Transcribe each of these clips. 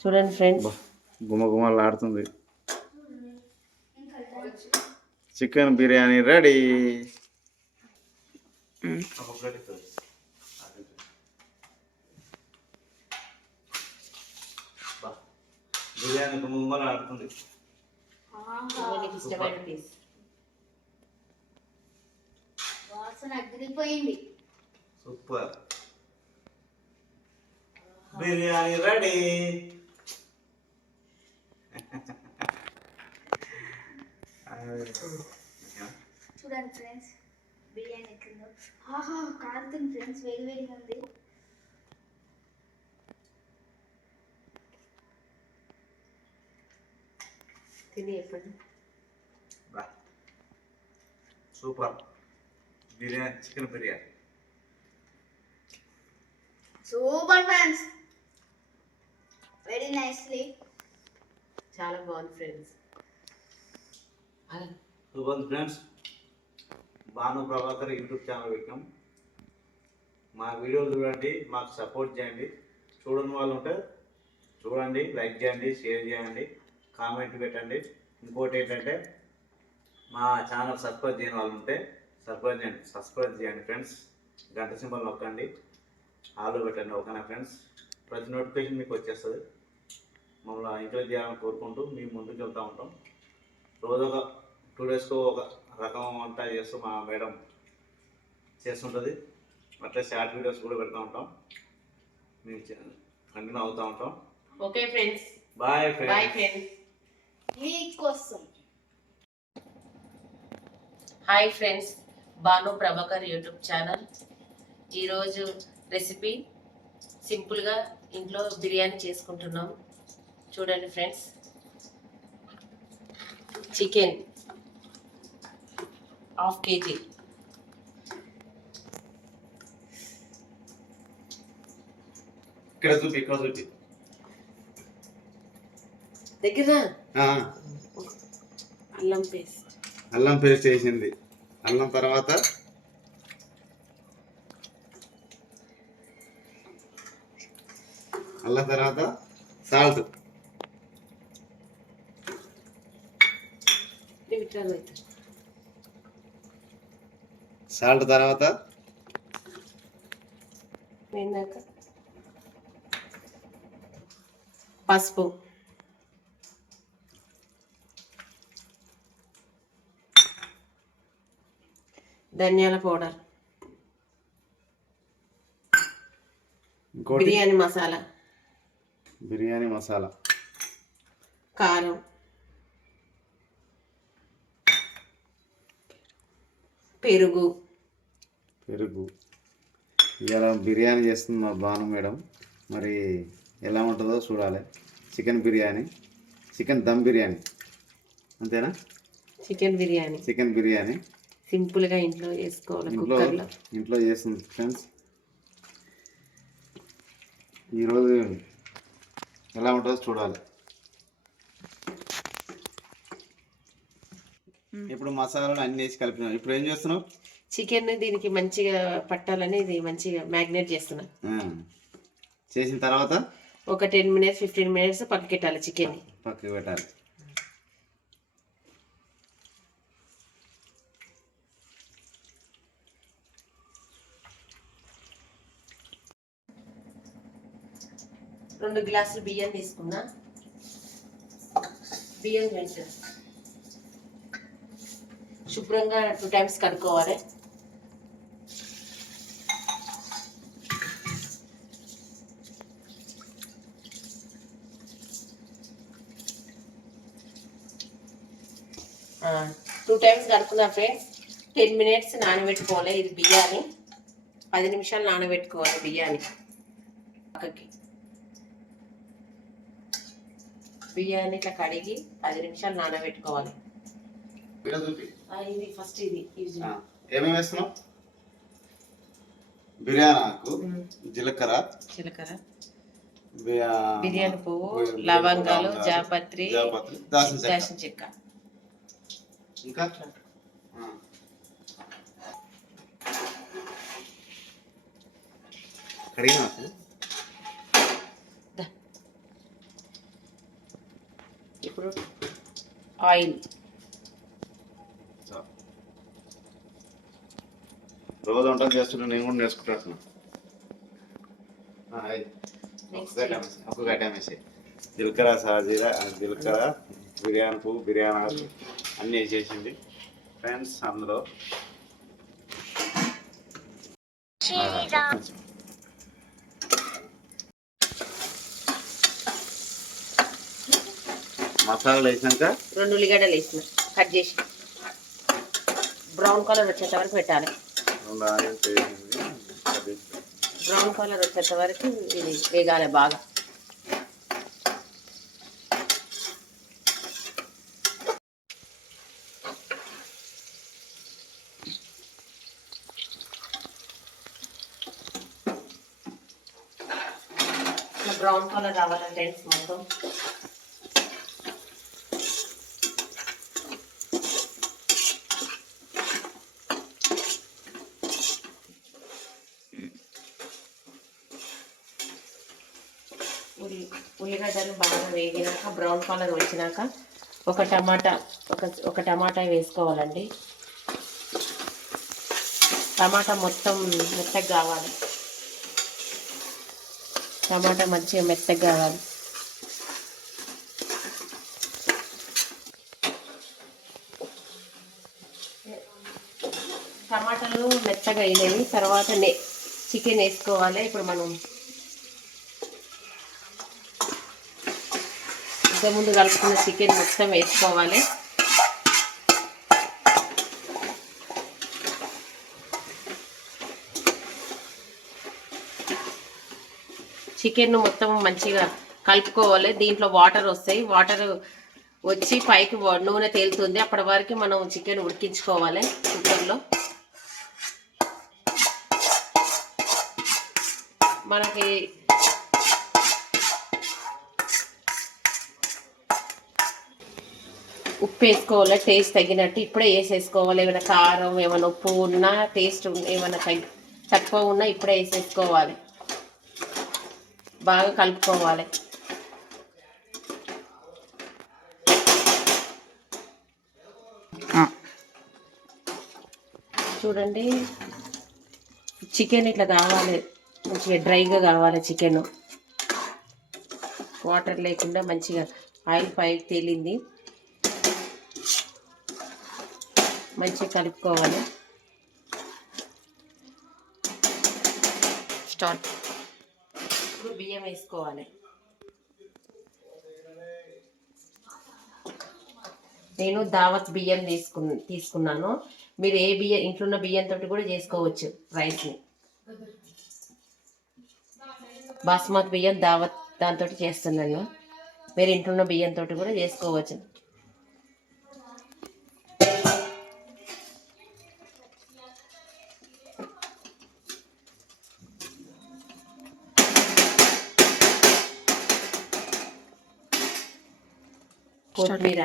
చూడండి ఫ్రెండ్స్, గుమగుమలాడుతుంది. Chicken biryani ready. Biryani గుమగుమలాడుతుంది. ఇష్టమైన పీస్ వాసన అదిరిపోయింది. సూపర్. బిర్యానీ రెడీ. చూడండి ఫ్రెండ్స్, బిర్యానీ ఎట్లుందో. ఆహా, కాలుతుంది ఫ్రెండ్స్, వేడి వేడిగా ఉంది. తిని చెప్పండి. Super biryani, chicken biryani super friends, very nicely. చాలా బాగుంది friends. Super friends, Bhanu Prabhakar YouTube channel పెట్టాం. మా వీడియోలు చూడండి, మాకు సపోర్ట్ చేయండి. చూడని వాళ్ళు ఉంటే చూడండి, లైక్ చేయండి, షేర్ చేయండి, కామెంట్ పెట్టండి. ఇంకోటి ఏంటంటే మా ఛానల్ సబ్స్క్రైబ్ చేయని వాళ్ళు ఉంటే సబ్స్క్రైబ్ చేయండి ఫ్రెండ్స్. గంట సింబల్ నొక్కండి, ఆలో పెట్టండి. ఓకేనా ఫ్రెండ్స్? ప్రతి నోటిఫికేషన్ మీకు వచ్చేస్తుంది. మమ్మల్ని ఎంకరేజ్ చేయాలని కోరుకుంటూ మేము ముందుకు వెళ్తూ ఉంటాం. రోజు ఒక 2 డేస్కు ఒక రకం వంట చేస్తూ మా మేడం చేస్తుంటుంది. అట్లా షార్ట్ వీడియోస్ కూడా పెడతా ఉంటాం. మేము కంటిన్యూ అవుతూ ఉంటాం. Okay friends, bye bye friends. Friends. మీకోసం. Hi friends, Bhanu Prabhakar YouTube channel. ఈరోజు రెసిపీ సింపుల్గా ఇంట్లో బిర్యానీ చేసుకుంటున్నాం. చూడండి ఫ్రెండ్స్, చికెన్ 1/2 kg, ఇక్కడ చూపి దగ్గర అల్లం పేస్ట్ వేసింది. అల్లం తర్వాత సాల్ట్, తర్వాత పసుపు, ధనియాల పౌడర్, బిర్యానీ మసాలా, కారం, పెరుగు. ఇలా బిర్యానీ చేస్తుంది మా భాను మేడం. మరి ఎలా ఉంటుందో చూడాలి. చికెన్ బిర్యానీ, చికెన్ దమ్ బిర్యానీ, అంతేనా? చికెన్ బిర్యానీ సింపుల్గా ఇంట్లో చేసుకోవాలి. ఇంట్లో చేస్తుంది ఫ్రెండ్స్. ఈరోజు ఎలా ఉంటుందో చూడాలి. ఇప్పుడు మసాలాలు అన్ని వేసి కలిపినాం. ఇప్పుడు ఏం చేస్తున్నావు? చికెన్ దీనికి మంచిగా పట్టాలని ఇది మంచిగా మ్యాగ్నేట్ చేస్తున్నా. చేసిన తర్వాత ఒక 10 minutes 15 minutes పక్కకి పెట్టాలి. చికెన్ పక్కకి పెట్టాలి. రెండు గ్లాసులు బియ్యం తీసుకున్నా. బియ్యం కొంచెం శుభ్రంగా 2 times కడుక్కోవాలి. టూ టైమ్స్ కడుక్కున్నా ఫ్రెండ్స్. 10 minutes నానబెట్టుకోవాలి. ఇది బియ్యాన్ని 10 నిమిషాలు నానబెట్టుకోవాలి. బియ్యాన్ని ఇట్లా కడిగి 10 నిమిషాలు నానబెట్టుకోవాలి. ఇది ఫస్ట్ ఇది ఏమేమి వేస్తున్నావు? బిర్యానీ ఆకు, జీలకర్ర, బిర్యానీ పువ్వు, లవంగాలు, జాపత్రి, దాల్చిన చెక్క. ఇంకా ఆయిల్. రోజు వంటలు చేస్తుంటే నేను కూడా నేర్చుకుంటున్నా. ఒక గడ్డ వేసి జీలకర్ర సాజీరా, జీలకర్ర, బిర్యానీ పువ్వు, బిర్యానీ ఆకు అన్నీ వేసేసింది ఫ్రెండ్స్. అందులో మసాలాలు వేసాక 2 ఉల్లిగడ్డలు వేసిన కట్ చేసి బ్రౌన్ కలర్ వచ్చేంత వరకు పెట్టాలి. 2 ఆనియన్స్ వేసింది. బ్రౌన్ కలర్ వచ్చేంత వరకు ఇది వేగాలి బాగా. బ్రౌన్ కలర్ రావాలి ఫ్రెండ్స్ మొత్తం. ఉల్లిగడ్డలు బాగా వేగినాక బ్రౌన్ కలర్ వచ్చినాక ఒక టమాటా వేసుకోవాలండి. టమాటా మొత్తం మెత్తగా కావాలి. టమాటా మంచిగా మెత్తగా కావాలి. టమాటాలు మెత్తగా అయినవి. తర్వాత చికెన్ వేసుకోవాలి. ఇప్పుడు మనం ఇంతకుముందు కలుపుకున్న చికెన్ మొత్తం వేసుకోవాలి. చికెన్ మొత్తం మంచిగా కలుపుకోవాలి. దీంట్లో వాటర్ వస్తాయి. వాటర్ వచ్చి పైకి నూనె తేలుతుంది. అప్పటి వరకు మనం చికెన్ ఉడికించుకోవాలి కుక్కర్లో. మనకి ఉప్పు వేసుకోవాలి టేస్ట్ తగినట్టు. ఇప్పుడే వేసేసుకోవాలి. ఏమైనా కారం, ఏమైనా ఉప్పు ఉన్నా, టేస్ట్ ఏమైనా తక్కువ ఉన్నా ఇప్పుడే వేసేసుకోవాలి. బాగా కలుపుకోవాలి. చూడండి, చికెన్ ఇట్లా కావాలి, మంచిగా డ్రైగా కావాలి. చికెన్ వాటర్ లేకుండా మంచిగా ఆయిల్ పైకి తేలింది. మంచిగా కలుపుకోవాలి. స్టార్ట్. ఇప్పుడు బియ్యం వేసుకోవాలి. నేను దావత్ బియ్యం తీసుకున్నాను. మీరు ఏ బియ్యం ఇంట్లో ఉన్న బియ్యంతో కూడా చేసుకోవచ్చు రైస్ని. బాస్మతి బియ్యం దావత్ దాంతో చేస్తున్నాను. మీరు ఇంట్లో ఉన్న బియ్యంతో కూడా చేసుకోవచ్చు. కొత్తిమీర,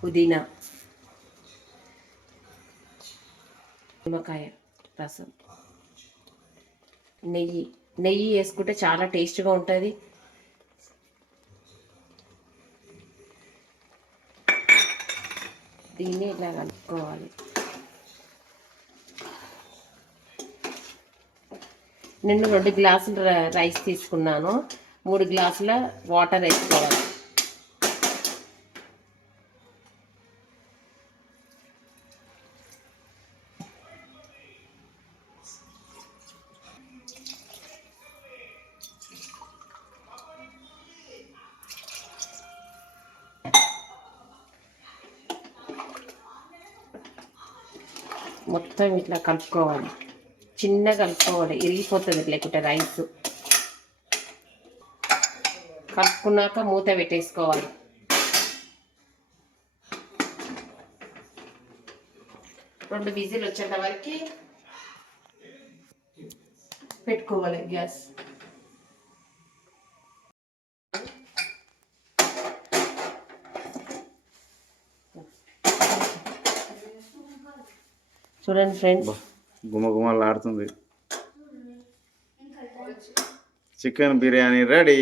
పుదీనా, నిమ్మకాయ రసం, నెయ్యి వేసుకుంటే చాలా టేస్ట్గా ఉంటుంది. దీన్ని ఇలా కలుపుకోవాలి. నేను 2 గ్లాసుల రైస్ తీసుకున్నాను. 3 గ్లాసుల వాటర్ వేసుకోవాలి. మొత్తం ఇట్లా కలుపుకోవాలి. చిన్నగా కలుపుకోవాలి, ఇరిగిపోతుంది లేకుంటే రైస్. కలుపుకున్నాక మూత పెట్టేసుకోవాలి. రెండు విజిల్ వచ్చేంత వరకు పెట్టుకోవాలి గ్యాస్. చూడండి ఫ్రెండ్స్, గుమగుమలాడుతుంది. Chicken biryani ready.